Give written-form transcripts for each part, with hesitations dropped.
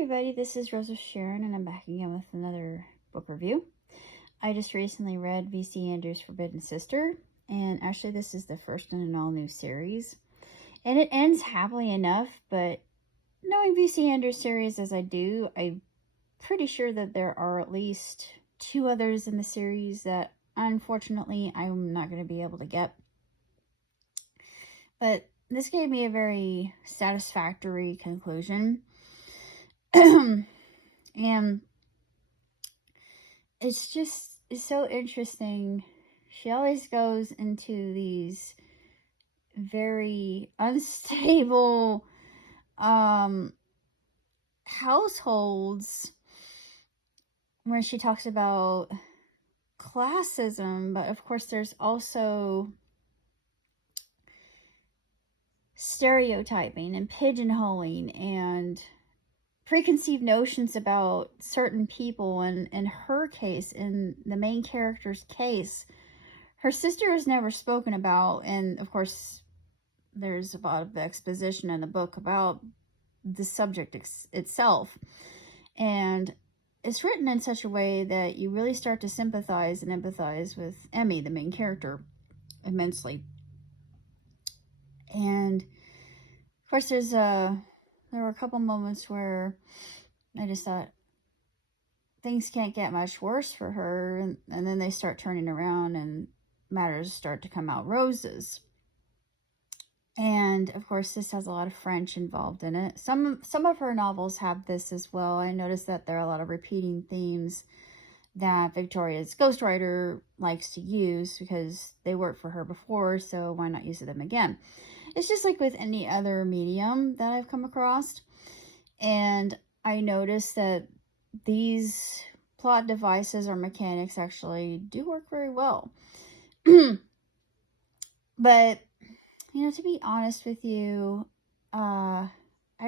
everybody, this is Rosa Sharon, and I'm back again with another book review. I just recently read V.C. Andrews' Forbidden Sister, and actually this is the first in an all-new series. And it ends happily enough, but knowing V.C. Andrews' series as I do, I'm pretty sure that there are at least 2 others in the series that unfortunately I'm not going to be able to get. But this gave me a very satisfactory conclusion. And it's so interesting. She always goes into these very unstable households where she talks about classism, but of course there's also stereotyping and pigeonholing and preconceived notions about certain people. And in her case, in the main character's case, her sister is never spoken about, and of course there's a lot of exposition in the book about the subject itself, and it's written in such a way that you really start to sympathize and empathize with Emmy, the main character, immensely. And of course there were a couple moments where I just thought things can't get much worse for her, and then they start turning around and matters start to come out roses. And of course this has a lot of French involved in it. Some of her novels have this as well. I noticed that there are a lot of repeating themes that Victoria's ghostwriter likes to use because they worked for her before, so why not use them again? It's just like with any other medium that I've come across. And I noticed that these plot devices or mechanics actually do work very well. But, you know, to be honest with you, I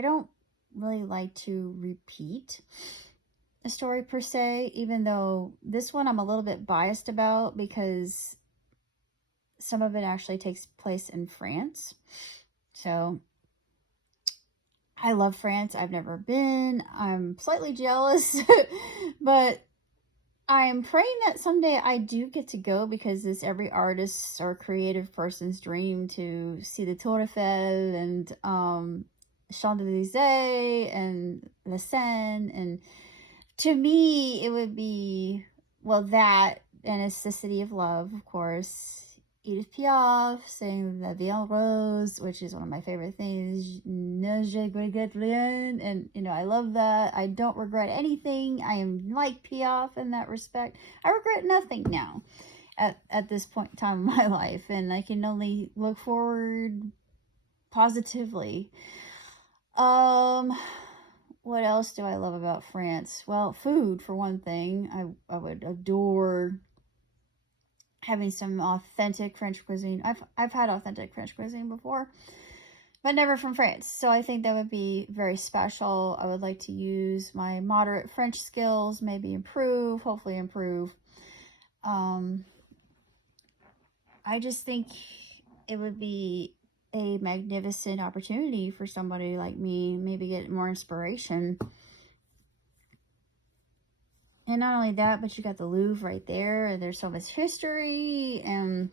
don't really like to repeat a story per se, even though this one I'm a little bit biased about because some of it actually takes place in France. So I love France. I've never been. I'm slightly jealous, but I am praying that someday I do get to go, because it's every artist's or creative person's dream to see the Tour Eiffel and Champs-Élysées and La Seine. And to me, it would be, well, that, and it's the City of Love, of course. Edith Piaf saying La Vie en Rose, which is one of my favorite things. Ne je regrette rien. And, you know, I love that. I don't regret anything. I am like Piaf in that respect. I regret nothing now at this point in time in my life. And I can only look forward positively. What else do I love about France? Well, food, for one thing. I would adore having some authentic French cuisine. I've had authentic French cuisine before, but never from France. So I think that would be very special. I would like to use my moderate French skills, maybe hopefully improve. I just think it would be a magnificent opportunity for somebody like me, maybe get more inspiration. And not only that, but you got the Louvre right there, and there's so much history. And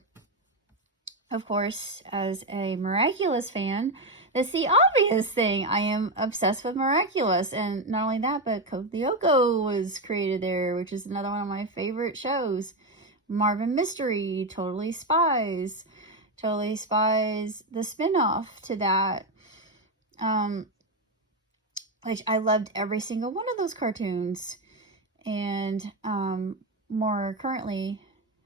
of course, as a Miraculous fan, that's the obvious thing. I am obsessed with Miraculous. And not only that, but Code Lyoko was created there, which is another one of my favorite shows. Marvin Mystery, Totally Spies, the spin-off to that. Which I loved every single one of those cartoons. And more currently,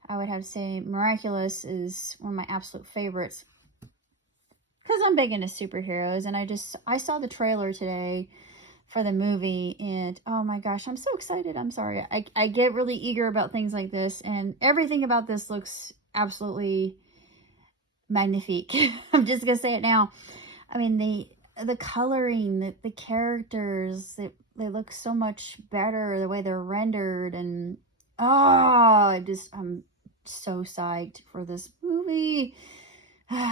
I would have to say Miraculous is one of my absolute favorites, because I'm big into superheroes. And I saw the trailer today for the movie, and oh my gosh, I'm so excited. I'm sorry. I get really eager about things like this, and everything about this looks absolutely magnifique. I'm just gonna say it now. I mean, the coloring, the characters, they look so much better, the way they're rendered. And I'm so psyched for this movie.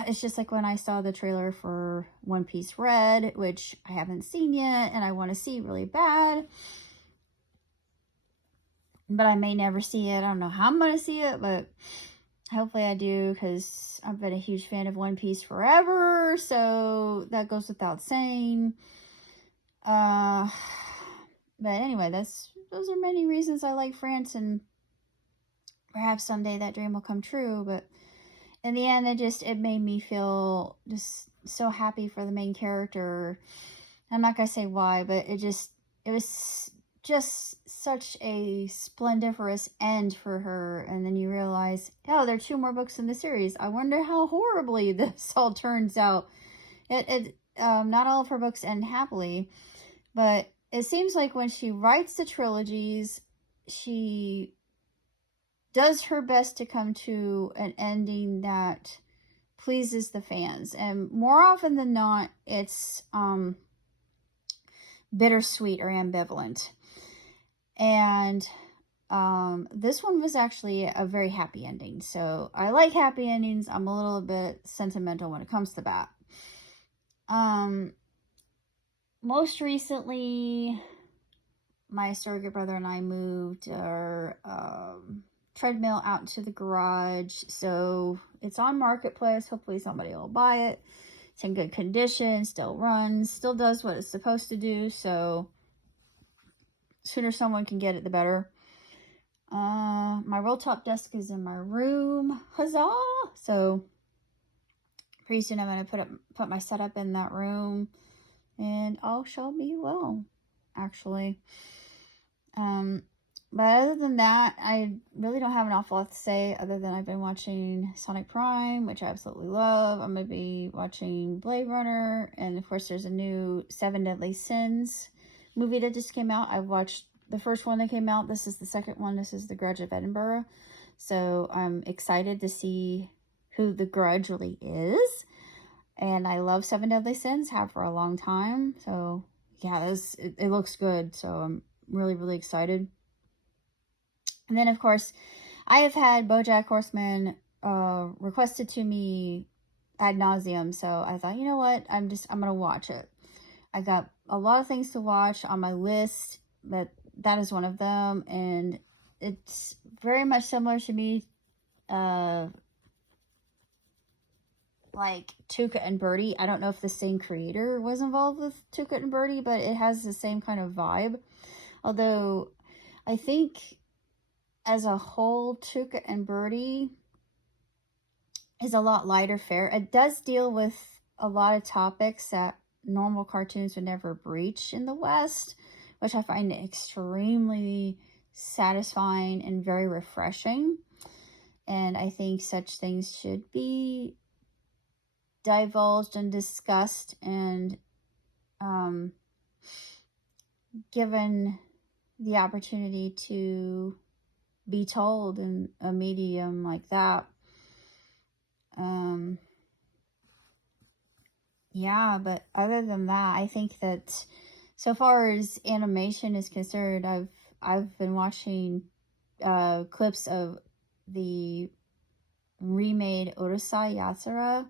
it's just like when I saw the trailer for One Piece Red, which I haven't seen yet and I want to see really bad. But I may never see it. I don't know how I'm going to see it, but hopefully I do, because I've been a huge fan of One Piece forever. So that goes without saying. But anyway, those are many reasons I like France, and perhaps someday that dream will come true. But in the end, it made me feel just so happy for the main character. I'm not going to say why, but it was just such a splendiferous end for her. And then you realize, oh, there are 2 more books in the series. I wonder how horribly this all turns out. Not all of her books end happily, but it seems like when she writes the trilogies, she does her best to come to an ending that pleases the fans. And more often than not, it's bittersweet or ambivalent. And this one was actually a very happy ending. So I like happy endings. I'm a little bit sentimental when it comes to that. Most recently, my surrogate brother and I moved our treadmill out into the garage. So it's on Marketplace. Hopefully somebody will buy it. It's in good condition, still runs, still does what it's supposed to do. So sooner someone can get it, the better. My roll top desk is in my room. Huzzah! So pretty soon I'm going to put my setup in that room, and all shall be well, actually. But other than that, I really don't have an awful lot to say, other than I've been watching Sonic Prime, which I absolutely love. I'm going to be watching Blade Runner, and of course there's a new 7 Deadly Sins movie that just came out. I've watched the first one that came out. This is the second one. This is The Grudge of Edinburgh. So I'm excited to see who the Grudge really is. And I love 7 Deadly Sins, have for a long time. So yeah, it looks good. So I'm really, really excited. And then of course, I have had BoJack Horseman requested to me ad nauseum. So I thought, you know what? I'm going to watch it. I got a lot of things to watch on my list, but that is one of them. And it's very much similar to me, like Tuca and Birdie. I don't know if the same creator was involved with Tuca and Birdie, but it has the same kind of vibe. Although I think as a whole, Tuca and Birdie is a lot lighter fare. It does deal with a lot of topics that normal cartoons would never breach in the West, which I find extremely satisfying and very refreshing. And I think such things should be divulged and discussed and given the opportunity to be told in a medium like that. Yeah, but other than that, I think that so far as animation is concerned, I've been watching clips of the remade Urusei Yatsura.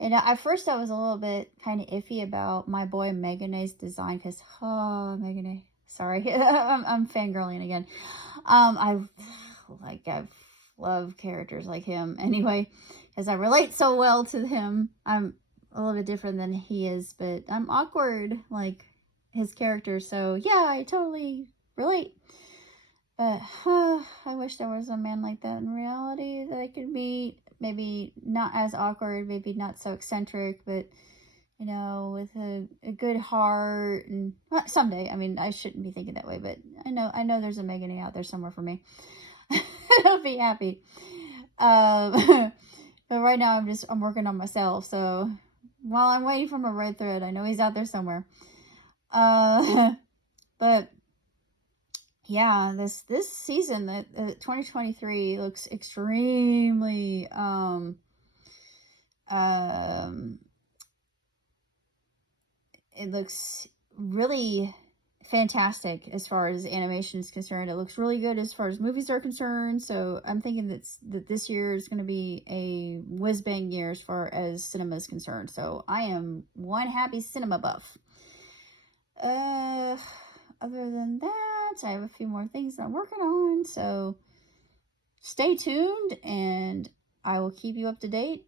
And at first I was a little bit kind of iffy about my boy Megane's design, because, Megane, sorry, I'm fangirling again. I love characters like him anyway, because I relate so well to him. I'm a little bit different than he is, but I'm awkward like his character, so yeah, I totally relate. But I wish there was a man like that in reality that I could meet. Maybe not as awkward, maybe not so eccentric, but you know, with a good heart. And someday, I mean, I shouldn't be thinking that way, but I know there's a Megane out there somewhere for me. I'll be happy. But right now I'm working on myself. So while I'm waiting for my red thread, I know he's out there somewhere. But yeah, this season, the 2023 looks extremely it looks really fantastic as far as animation is concerned. It looks really good as far as movies are concerned. So I'm thinking that this year is going to be a whiz bang year as far as cinema is concerned. So I am one happy cinema buff. Other than that, I have a few more things that I'm working on. So stay tuned, and I will keep you up to date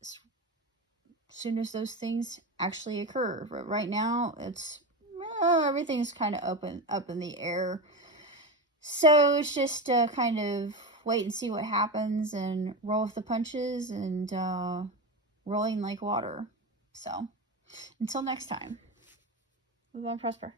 as soon as those things actually occur. But right now, it's everything's kind of up in the air. So it's just kind of wait and see what happens and roll with the punches and rolling like water. So until next time, live on prosper.